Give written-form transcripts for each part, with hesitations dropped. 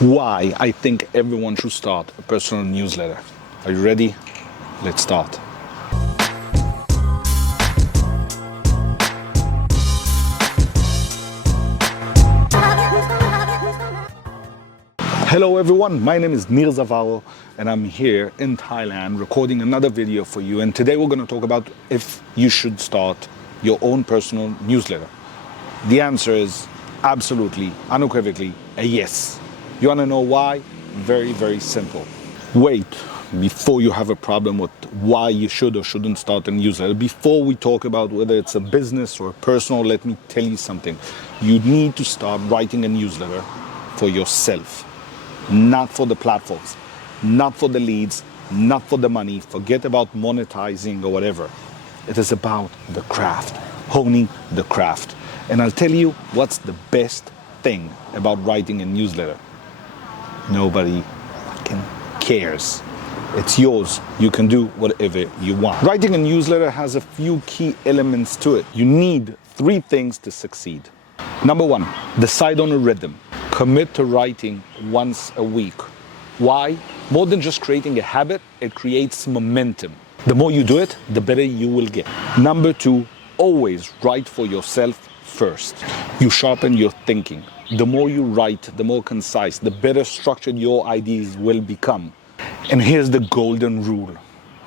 Why I think everyone should start a personal newsletter. Are you ready? Let's start. Hello everyone, my name is Zavaro and I'm here in Thailand recording another video for you, and today we're going to talk about if you should start your own personal newsletter. The answer is absolutely, unequivocally, a yes. You want to know why? Very, very simple. Wait before you have a problem with why you should or shouldn't start a newsletter. Before we talk about whether it's a business or a personal, let me tell you something. You need to start writing a newsletter for yourself, not for the platforms, not for the leads, not for the money. Forget about monetizing or whatever. It is about the craft, honing the craft. And I'll tell you what's the best thing about writing a newsletter. Nobody fucking cares. It's yours. You can do whatever you want. Writing a newsletter has a few key elements to it. You need 3 things to succeed. Number 1, decide on a rhythm. Commit to writing once a week. Why? More than just creating a habit, it creates momentum. The more you do it, the better you will get. Number 2, always write for yourself first. You sharpen your thinking. The more you write, the more concise, the better structured your ideas will become. And here's the golden rule.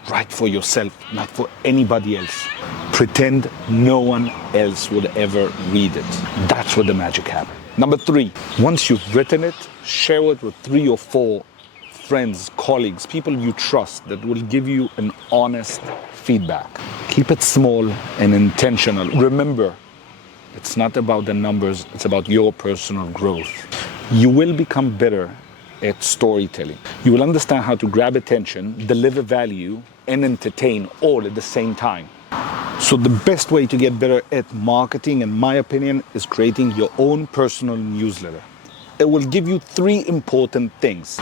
Write for yourself, not for anybody else. Pretend no one else would ever read it. That's where the magic happens. Number 3, once you've written it, share it with 3 or 4 friends, colleagues, people you trust that will give you an honest feedback. Keep it small and intentional. Remember, it's not about the numbers, it's about your personal growth. You will become better at storytelling. You will understand how to grab attention, deliver value, and entertain all at the same time. So the best way to get better at marketing, in my opinion, is creating your own personal newsletter. It will give you 3 important things.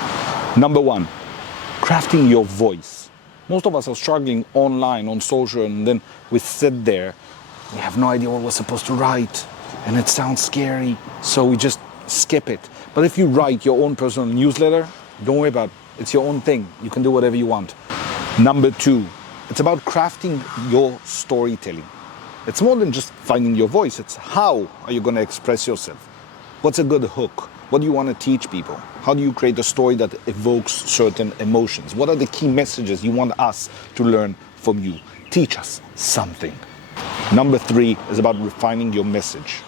Number 1, crafting your voice. Most of us are struggling online, on social, and then we sit there. We have no idea what we're supposed to write, and it sounds scary, so we just skip it. But if you write your own personal newsletter, don't worry about it. It's your own thing. You can do whatever you want. Number 2, it's about crafting your storytelling. It's more than just finding your voice. It's how are you going to express yourself? What's a good hook? What do you want to teach people? How do you create a story that evokes certain emotions? What are the key messages you want us to learn from you? Teach us something. Number 3 is about refining your message.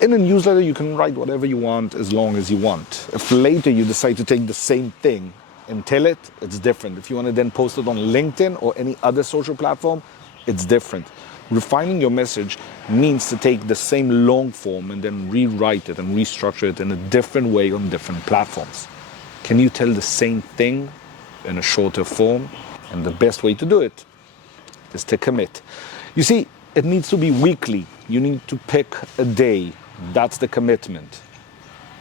In a newsletter, you can write whatever you want as long as you want. If later you decide to take the same thing and tell it, it's different. If you want to then post it on LinkedIn or any other social platform, it's different. Refining your message means to take the same long form and then rewrite it and restructure it in a different way on different platforms. Can you tell the same thing in a shorter form? And the best way to do it is to commit. You see, it needs to be weekly. You need to pick a day. That's the commitment.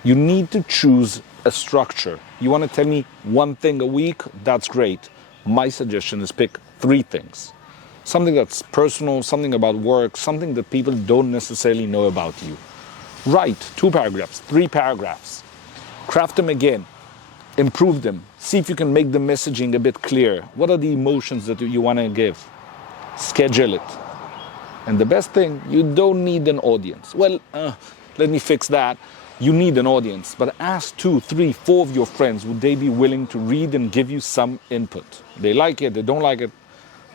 You need to choose a structure. You want to tell me 1 thing a week? That's great. My suggestion is pick 3 things. Something that's personal, something about work, something that people don't necessarily know about you. Write 2 paragraphs, 3 paragraphs. Craft them again. Improve them. See if you can make the messaging a bit clearer. What are the emotions that you want to give? Schedule it. And the best thing, you don't need an audience. Well, let me fix that. You need an audience, but ask 2, 3, 4 of your friends, would they be willing to read and give you some input? They like it, they don't like it,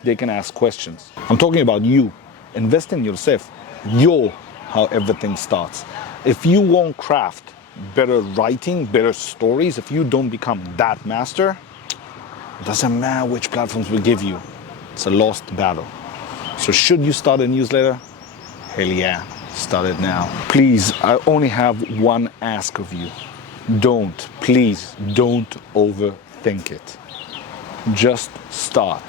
they can ask questions. I'm talking about you. Invest in yourself. You're how everything starts. If you won't craft better writing, better stories, if you don't become that master, it doesn't matter which platforms we give you. It's a lost battle. So should you start a newsletter? Hell yeah, start it now. Please, I only have 1 ask of you. Please don't overthink it. Just start.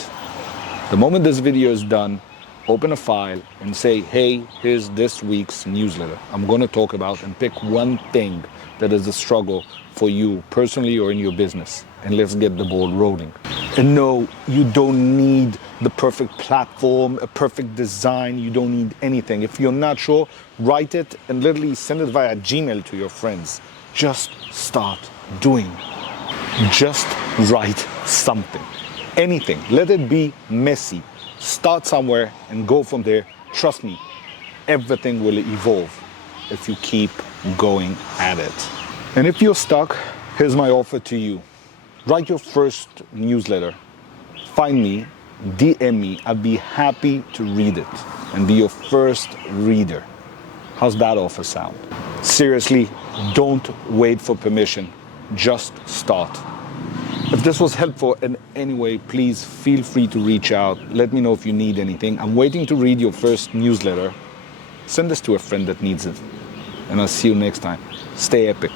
The moment this video is done, open a file and say, hey, here's this week's newsletter. I'm going to talk about and pick 1 thing that is a struggle for you personally or in your business. And let's get the ball rolling. And no, you don't need the perfect platform, a perfect design. You don't need anything. If you're not sure, write it and literally send it via Gmail to your friends. Just start doing. Just write something, anything. Let it be messy. Start somewhere and go from there. Trust me, everything will evolve if you keep going at it. And if you're stuck, here's my offer to you. Write your first newsletter. Find me, DM me. I'd be happy to read it and be your first reader. How's that offer sound? Seriously, don't wait for permission. Just start. If this was helpful in any way, please feel free to reach out. Let me know if you need anything. I'm waiting to read your first newsletter. Send this to a friend that needs it. And I'll see you next time. Stay epic.